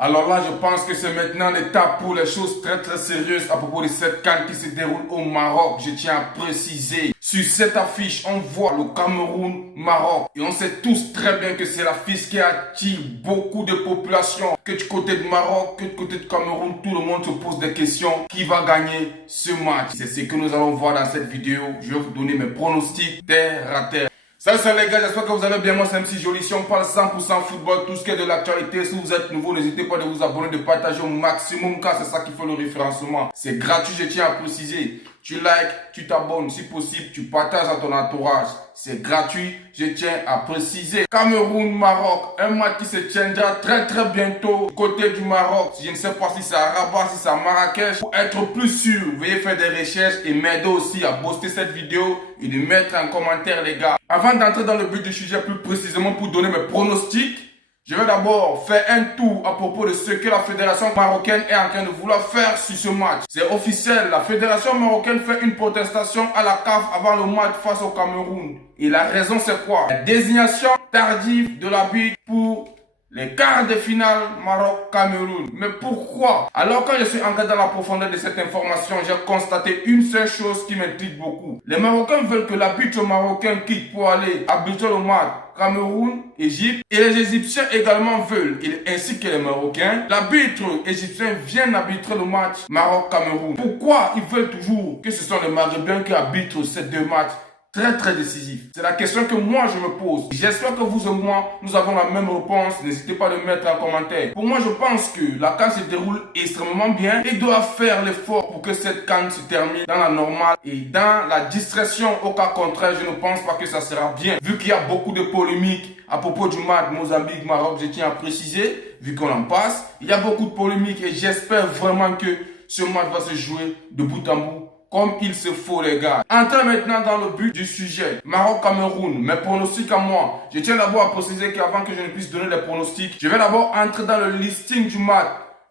Alors là, je pense que c'est maintenant l'étape pour les choses très sérieuses à propos de cette CAN qui se déroule au Maroc. Je tiens à préciser, sur cette affiche, on voit le Cameroun-Maroc. Et on sait tous très bien que c'est l'affiche qui attire beaucoup de population. Que du côté de Maroc, que du côté de Cameroun, tout le monde se pose des questions. Qui va gagner ce match? C'est ce que nous allons voir dans cette vidéo. Je vais vous donner mes pronostics terre à terre. Salut les gars, j'espère que vous allez bien. Moi c'est MC Joli. Si on parle 100% football, tout ce qui est de l'actualité. Si vous êtes nouveau, n'hésitez pas de vous abonner, de partager au maximum car c'est ça qui fait le référencement. C'est gratuit, je tiens à préciser. Tu likes, tu t'abonnes, si possible, tu partages à ton entourage. C'est gratuit, je tiens à préciser. Cameroun-Maroc, un match qui se tiendra très bientôt du côté du Maroc. Je ne sais pas si c'est à Rabat, si c'est à Marrakech. Pour être plus sûr, veuillez faire des recherches et m'aider aussi à poster cette vidéo et de mettre un commentaire les gars. Avant d'entrer dans le but du sujet plus précisément pour donner mes pronostics, je vais d'abord faire un tour à propos de ce que la fédération marocaine est en train de vouloir faire sur ce match. C'est officiel, la fédération marocaine fait une protestation à la CAF avant le match face au Cameroun. Et la raison c'est quoi? La désignation tardive de l'arbitre pour les quarts de finale Maroc-Cameroun. Mais pourquoi? Alors quand je suis entré dans la profondeur de cette information, j'ai constaté une seule chose qui m'intrigue beaucoup. Les Marocains veulent que l'arbitre marocain quitte pour aller arbitrer le match Cameroun, Égypte, et les Égyptiens également veulent, ainsi que les Marocains, l'arbitre égyptien vienne arbitrer le match Maroc-Cameroun. Pourquoi ils veulent toujours que ce soit les Marocains qui arbitrent ces deux matchs très décisifs? C'est la question que moi je me pose. J'espère que vous et moi, nous avons la même réponse. N'hésitez pas à le mettre en commentaire. Pour moi, je pense que la CAN se déroule extrêmement bien et doit faire l'effort pour que cette CAN se termine dans la normale et dans la discrétion. Au cas contraire, je ne pense pas que ça sera bien. Vu qu'il y a beaucoup de polémiques à propos du match Mozambique-Maroc, je tiens à préciser, vu qu'on en passe, il y a beaucoup de polémiques et j'espère vraiment que ce match va se jouer de bout en bout comme il se faut les gars. Entrons maintenant dans le but du sujet. Maroc-Cameroun, mes pronostics à moi. Je tiens d'abord à préciser qu'avant que je ne puisse donner des pronostics, je vais d'abord entrer dans le listing du match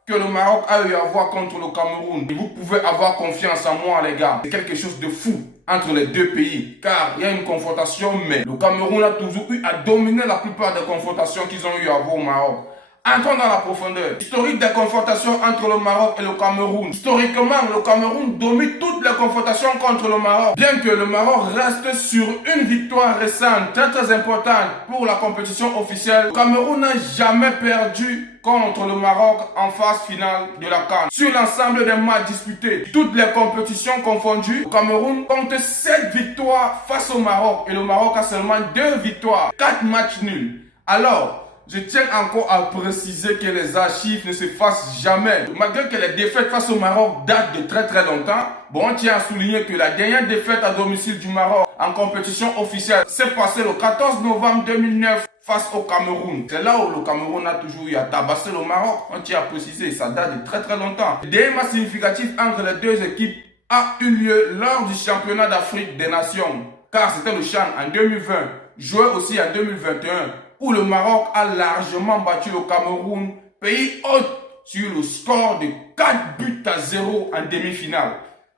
que le Maroc a eu à voir contre le Cameroun. Et vous pouvez avoir confiance en moi les gars. C'est quelque chose de fou entre les deux pays. Car il y a une confrontation, mais le Cameroun a toujours eu à dominer la plupart des confrontations qu'ils ont eu à voir au Maroc. Entrons dans la profondeur. Historique des confrontations entre le Maroc et le Cameroun. Historiquement, le Cameroun domine toutes les confrontations contre le Maroc. Bien que le Maroc reste sur une victoire récente très importante pour la compétition officielle, le Cameroun n'a jamais perdu contre le Maroc en phase finale de la CAN. Sur l'ensemble des matchs disputés, toutes les compétitions confondues, le Cameroun compte 7 victoires face au Maroc et le Maroc a seulement 2 victoires, 4 matchs nuls. Alors, je tiens encore à préciser que les archives ne s'effacent jamais. Malgré que les défaites face au Maroc datent de très longtemps, on tient à souligner que la dernière défaite à domicile du Maroc en compétition officielle s'est passée le 14 novembre 2009 face au Cameroun. C'est là où le Cameroun a toujours eu à tabasser le Maroc. On tient à préciser, ça date de très longtemps. Le dernier match significatif entre les deux équipes a eu lieu lors du championnat d'Afrique des Nations, car c'était le CHAN en 2020, joué aussi en 2021. Où le Maroc a largement battu le Cameroun, pays hôte, sur le score de 4-0 en demi-finale.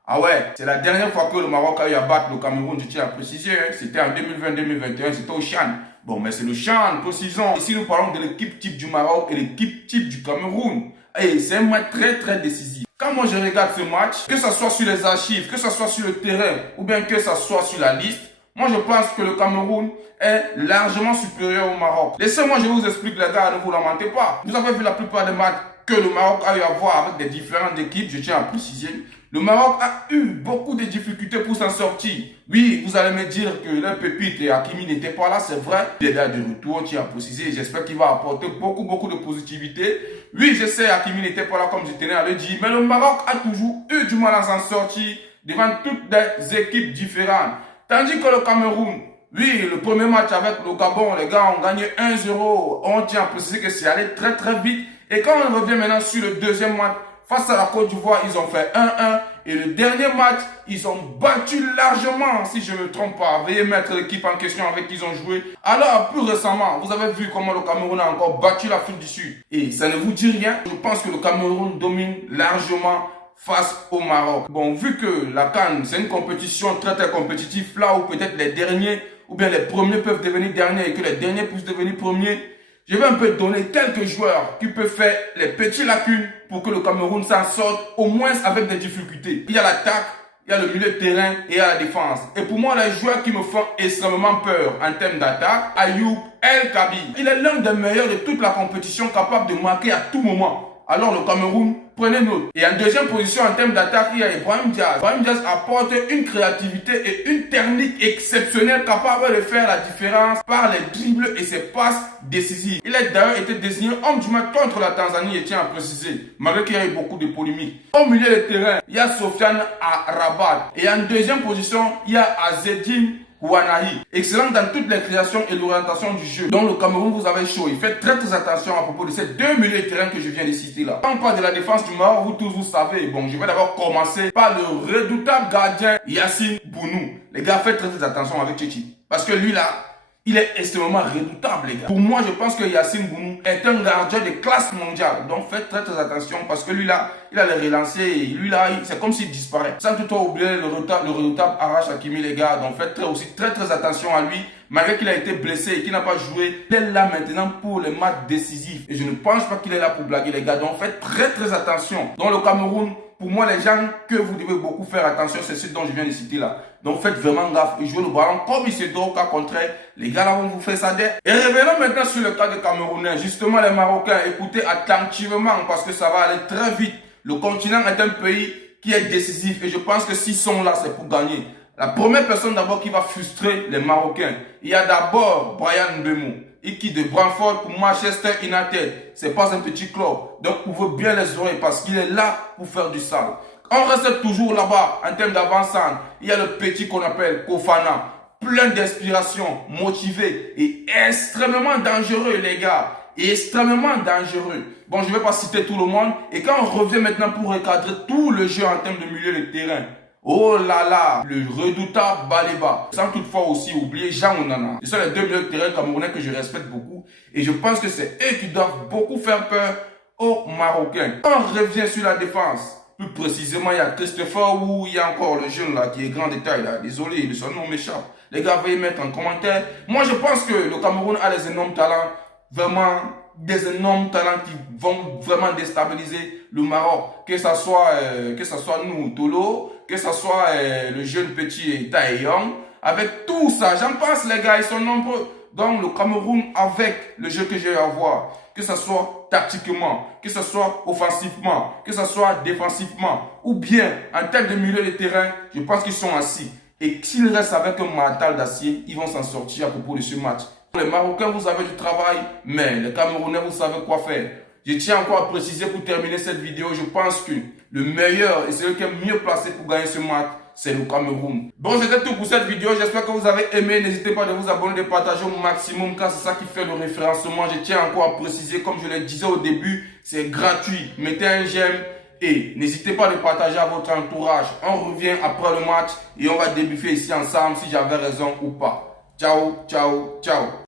Ah ouais, c'est la dernière fois que le Maroc a eu à battre le Cameroun, je tiens à préciser, hein. C'était en 2020-2021, c'était au CHAN. Bon, mais c'est le CHAN, précisons. Ici, nous parlons de l'équipe type du Maroc et l'équipe type du Cameroun. Et c'est un match très décisif. Quand moi je regarde ce match, que ce soit sur les archives, que ce soit sur le terrain, ou bien que ce soit sur la liste, moi, je pense que le Cameroun est largement supérieur au Maroc. Laissez-moi, je vous explique les gars, ne vous lamentez pas. Vous avez vu la plupart des matchs que le Maroc a eu à voir avec des différentes équipes, je tiens à préciser. Le Maroc a eu beaucoup de difficultés pour s'en sortir. Oui, vous allez me dire que leur pépite et Hakimi n'étaient pas là, c'est vrai. Il est là de retour, on tient à préciser. J'espère qu'il va apporter beaucoup de positivité. Oui, je sais, Hakimi n'était pas là comme je tenais à le dire. Mais le Maroc a toujours eu du mal à s'en sortir devant toutes des équipes différentes. Tandis que le Cameroun, oui, le premier match avec le Gabon, les gars ont gagné 1-0. On tient à préciser que c'est allé très vite. Et quand on revient maintenant sur le deuxième match, face à la Côte d'Ivoire, ils ont fait 1-1. Et le dernier match, ils ont battu largement, si je ne me trompe pas. Veuillez mettre l'équipe en question avec qui ils ont joué. Alors, plus récemment, vous avez vu comment le Cameroun a encore battu l'Afrique du Sud. Et ça ne vous dit rien. Je pense que le Cameroun domine largement face au Maroc. Bon, vu que la CAN, c'est une compétition très compétitive, là où peut-être les derniers ou bien les premiers peuvent devenir derniers et que les derniers puissent devenir premiers, Je vais un peu donner quelques joueurs qui peuvent faire les petites lacunes pour que le Cameroun s'en sorte, au moins avec des difficultés. Il y a l'attaque, il y a le milieu de terrain et il y a la défense. Et pour moi, les joueurs qui me font extrêmement peur en termes d'attaque, Ayoub El Kabi. Il est l'un des meilleurs de toute la compétition, capable de marquer à tout moment. Alors le Cameroun, prenez note. Et en deuxième position en termes d'attaque, il y a Ibrahim Diaz. Ibrahim Diaz apporte une créativité et une technique exceptionnelle capable de faire la différence par les dribbles et ses passes décisives. Il a d'ailleurs été désigné homme du match contre la Tanzanie, et tient à préciser, malgré qu'il y a eu beaucoup de polémiques. Au milieu de terrain, il y a Sofiane Rabat. Et en deuxième position, il y a Azedine Ouanahi, excellent dans toutes les créations et l'orientation du jeu. Donc le Cameroun, vous avez chaud. Et faites très attention à propos de ces deux milieux de terrain que je viens de citer là. Quand on parle de la défense du Maroc, vous tous vous savez. Bon, je vais d'abord commencer par le redoutable gardien Yacine Bounou. Les gars, faites très attention avec Tchétchi. Parce que lui là, il est extrêmement redoutable, les gars. Pour moi, je pense que Yacine Bounou est un gardien de classe mondiale. Donc, faites très attention parce que lui là, il a les relancé et lui là, c'est comme s'il disparaît. Sans toutefois oublier le redoutable Arash Hakimi, les gars. Donc, faites aussi très attention à lui. Malgré qu'il a été blessé et qu'il n'a pas joué, il est là maintenant pour les matchs décisifs. Et je ne pense pas qu'il est là pour blaguer, les gars. Donc, faites très attention. Dans le Cameroun, pour moi, les gens que vous devez beaucoup faire attention, c'est ceux dont je viens de citer là. Donc faites vraiment gaffe et jouez le ballon comme il se doit, au cas contraire. Les gars là vont vous faire ça dès. Et revenons maintenant sur le cas des Camerounais. Justement, les Marocains, écoutez attentivement parce que ça va aller très vite. Le continent est un pays qui est décisif et je pense que s'ils sont là, c'est pour gagner. La première personne d'abord qui va frustrer les Marocains, il y a d'abord Bryan Mbeumo. Et qui de Brentford pour Manchester United. C'est pas un petit club. Donc, ouvrez bien les oreilles parce qu'il est là pour faire du sale. On reste toujours là-bas en termes d'avant-centre. Il y a le petit qu'on appelle Kofana. Plein d'inspiration, motivé et extrêmement dangereux, les gars. Extrêmement dangereux. Bon, je ne vais pas citer tout le monde. Et quand on revient maintenant pour recadrer tout le jeu en termes de milieu de terrain, oh là là, le redoutable Baleba. Sans toutefois aussi oublier Jean Onana. Ce sont les deux milieux de terrain camerounais que je respecte beaucoup. Et je pense que c'est eux qui doivent beaucoup faire peur aux Marocains. On revient sur la défense. Plus précisément, il y a Christopher ou il y a encore le jeune là qui est grand détail là. Désolé, son nom m'échappe. Les gars, veuillez mettre en commentaire. Moi, je pense que le Cameroun a des énormes talents. Vraiment, des énormes talents qui vont vraiment déstabiliser le Maroc. Que ce soit nous, Tolo, que ce soit le jeune petit Taeyong. Avec tout ça, j'en passe les gars, ils sont nombreux. Donc le Cameroun, avec le jeu que j'ai à voir, que ce soit tactiquement, que ce soit offensivement, que ce soit défensivement, ou bien en termes de milieu de terrain, je pense qu'ils sont assis. Et s'ils restent avec un mental d'acier, ils vont s'en sortir à propos de ce match. Les Marocains, vous avez du travail, mais les Camerounais, vous savez quoi faire. Je tiens encore à préciser pour terminer cette vidéo, je pense que le meilleur et celui qui est mieux placé pour gagner ce match, c'est le Cameroun. Bon, c'était tout pour cette vidéo. J'espère que vous avez aimé. N'hésitez pas à vous abonner, de partager au maximum car c'est ça qui fait le référencement. Je tiens encore à préciser, comme je le disais au début, c'est gratuit. Mettez un j'aime et n'hésitez pas à le partager à votre entourage. On revient après le match et on va débuffer ici ensemble si j'avais raison ou pas. Ciao, ciao, ciao.